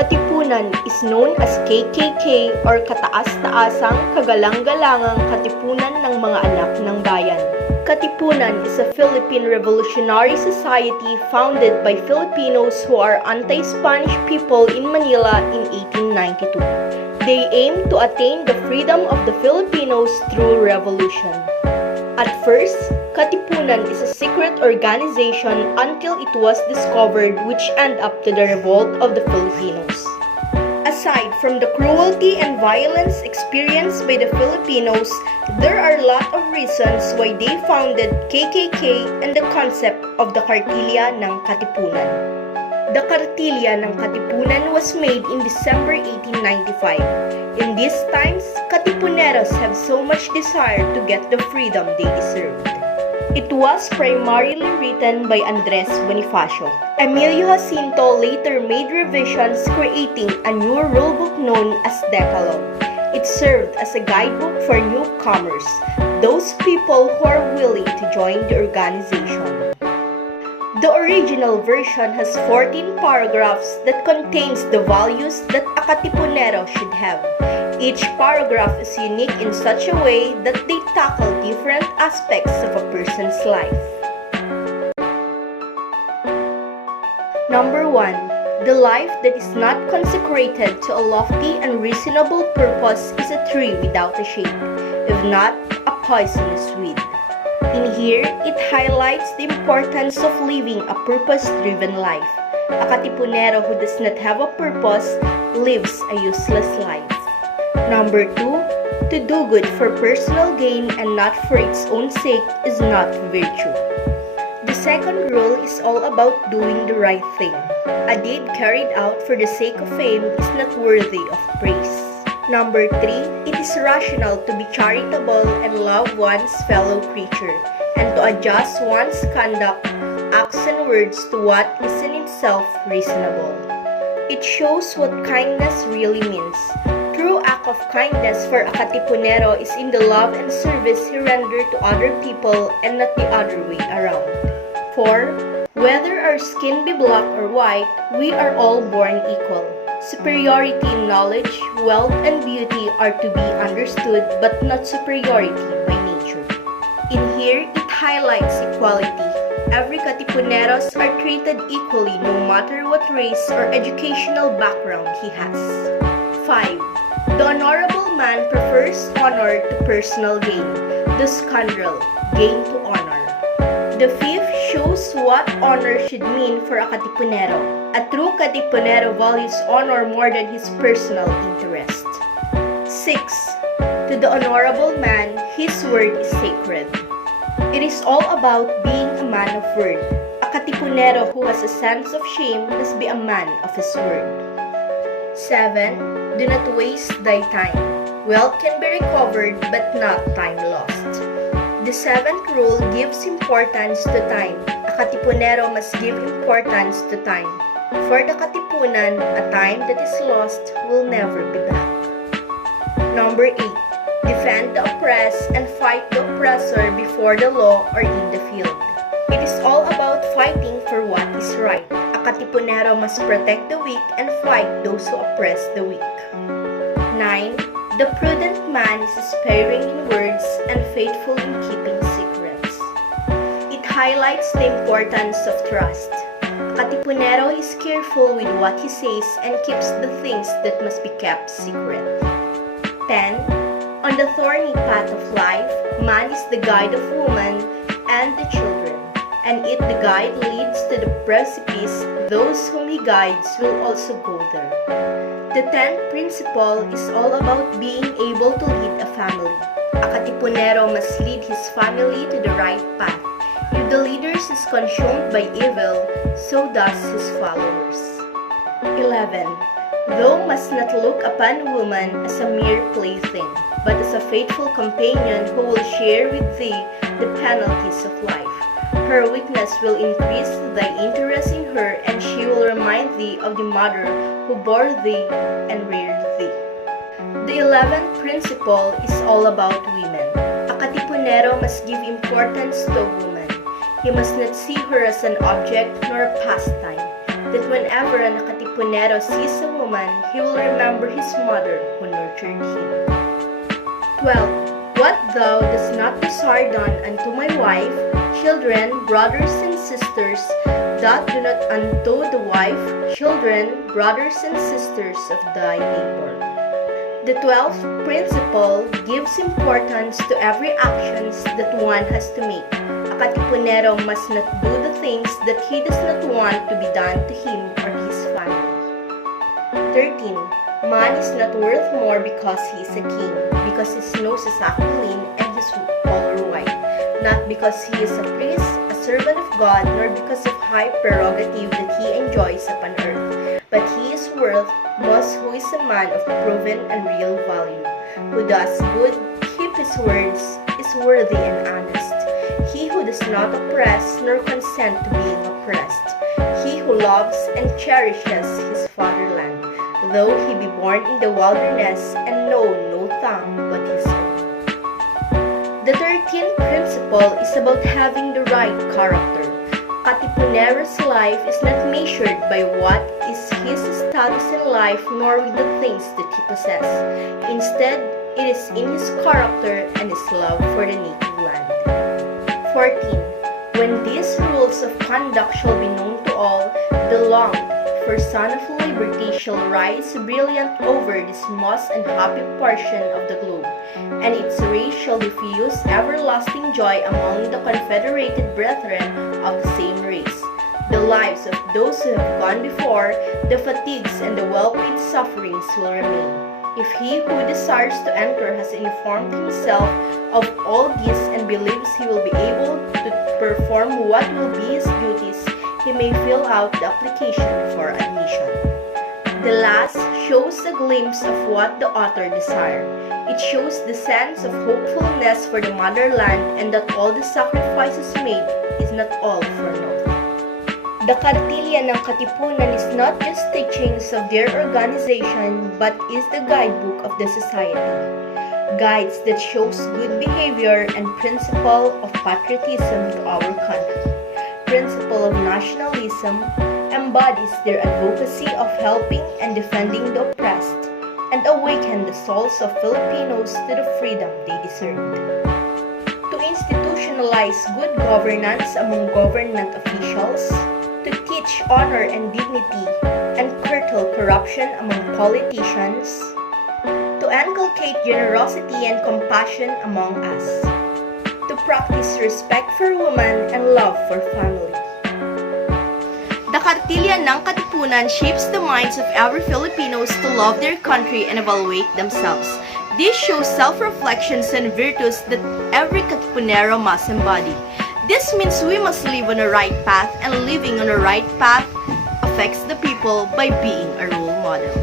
Katipunan is known as KKK or Kataas-Taasang Kagalang-Galangang Katipunan ng mga Anak ng Bayan. Katipunan is a Philippine revolutionary society founded by Filipinos who are anti-Spanish people in Manila in 1892. They aim to attain the freedom of the Filipinos through revolution. At first, Katipunan is a secret organization until it was discovered, which ended up to the revolt of the Filipinos. Aside from the cruelty and violence experienced by the Filipinos, there are a lot of reasons why they founded KKK and the concept of the Kartilya ng Katipunan. The Kartilya ng Katipunan was made in December 1895. In these times, Katipuneros have so much desire to get the freedom they deserved. It was primarily written by Andres Bonifacio. Emilio Jacinto later made revisions, creating a new rulebook known as Decalogue. It served as a guidebook for newcomers, those people who are willing to join the organization. The original version has 14 paragraphs that contains the values that a Katipunero should have. Each paragraph is unique in such a way that they tackle different aspects of a person's life. Number 1. The life that is not consecrated to a lofty and reasonable purpose is a tree without a shade, if not a poisonous weed. In here, it highlights the importance of living a purpose-driven life. A Katipunero who does not have a purpose lives a useless life. Number 2, to do good for personal gain and not for its own sake is not virtue. The second rule is all about doing the right thing. A deed carried out for the sake of fame is not worthy of praise. Number 3, it is rational to be charitable and love one's fellow creature, and to adjust one's conduct, acts, and words to what is in itself reasonable. It shows what kindness really means. True act of kindness for a Katipunero is in the love and service he rendered to other people and not the other way around. 4. Whether our skin be black or white, we are all born equal. Superiority in knowledge, wealth, and beauty are to be understood, but not superiority by nature. In here, it highlights equality. Every Katipuneros are treated equally no matter what race or educational background he has. 5. The honorable man prefers honor to personal gain, the scoundrel gain to honor. The 5th shows what honor should mean for a Katipunero. A true Katipunero values honor more than his personal interest. 6. To the honorable man, his word is sacred. It is all about being a man of word. A Katipunero who has a sense of shame must be a man of his word. 7. Do not waste thy time. Wealth can be recovered but not time lost. The 7th rule gives importance to time. A Katipunero must give importance to time. For the Katipunan, a time that is lost will never be back. Number 8. Defend the oppressed and fight the oppressor before the law or in the field. It is all about fighting for what is right. A Katipunero must protect the weak and fight those who oppress the weak. 9. The prudent man is sparing in words and faithful in keeping secrets. It highlights the importance of trust. A Katipunero is careful with what he says and keeps the things that must be kept secret. 10. On the thorny path of life, man is the guide of woman and the children, and if the guide leads to the precipice, those whom he guides will also go there. The 10th principle is all about being able to lead a family. A Katipunero must lead his family to the right path. If the leader is consumed by evil, so does his followers. 11. Thou must not look upon woman as a mere plaything, but as a faithful companion who will share with thee the penalties of life. Her weakness will increase thy interest in her, and she will remind thee of the mother who bore thee and reared thee. The 11th principle is all about women. A Katipunero must give importance to a woman. He must not see her as an object nor a pastime. That whenever a Katipunero Katipunero sees a woman, he will remember his mother who nurtured him. 12. What thou dost not desire done unto my wife, children, brothers and sisters, that do not unto the wife, children, brothers and sisters of thy neighbor. The 12th principle gives importance to every actions that one has to make. A Katipunero must not do the things that he does not want to be done to him or his family. 13. Man is not worth more because he is a king, because his nose is aquiline and his color white, not because he is a priest, a servant of God, nor because of high prerogative that he enjoys upon earth, but he is worth most who is a man of proven and real value, who does good, keep his words, is worthy and honest, he who does not oppress nor consent to being oppressed, he who loves and cherishes his fatherland, though he be born in the wilderness and know no tongue but his own. The 13th principle is about having the right character. Katipunero's life is not measured by what is his status in life nor with the things that he possesses. Instead, it is in his character and his love for the native land. 14. When these rules of conduct shall be known to all, the longed for Son of Liberty shall rise brilliant over this most unhappy portion of the globe, and its rays shall diffuse everlasting joy among the confederated brethren of the same race. The lives of those who have gone before, the fatigues and the well-paid sufferings will remain. If he who desires to enter has informed himself of all this and believes he will be able to perform what will be his duties, he may fill out the application for admission. The last shows a glimpse of what the author desired. It shows the sense of hopefulness for the motherland and that all the sacrifices made is not all for naught. The Kartilya ng Katipunan is not just teachings of their organization but is the guidebook of the society. Guides that shows good behavior and principle of patriotism to our country. Principle of nationalism embodies their advocacy of helping and defending the oppressed and awaken the souls of Filipinos to the freedom they deserved. To institutionalize good governance among government officials, to teach honor and dignity and curtail corruption among politicians, to inculcate generosity and compassion among us, to practice respect for women and love for family. The Kartilya ng Katipunan shapes the minds of every Filipinos to love their country and evaluate themselves. This shows self-reflections and virtues that every Katipunero must embody. This means we must live on the right path, and living on the right path affects the people by being a role model.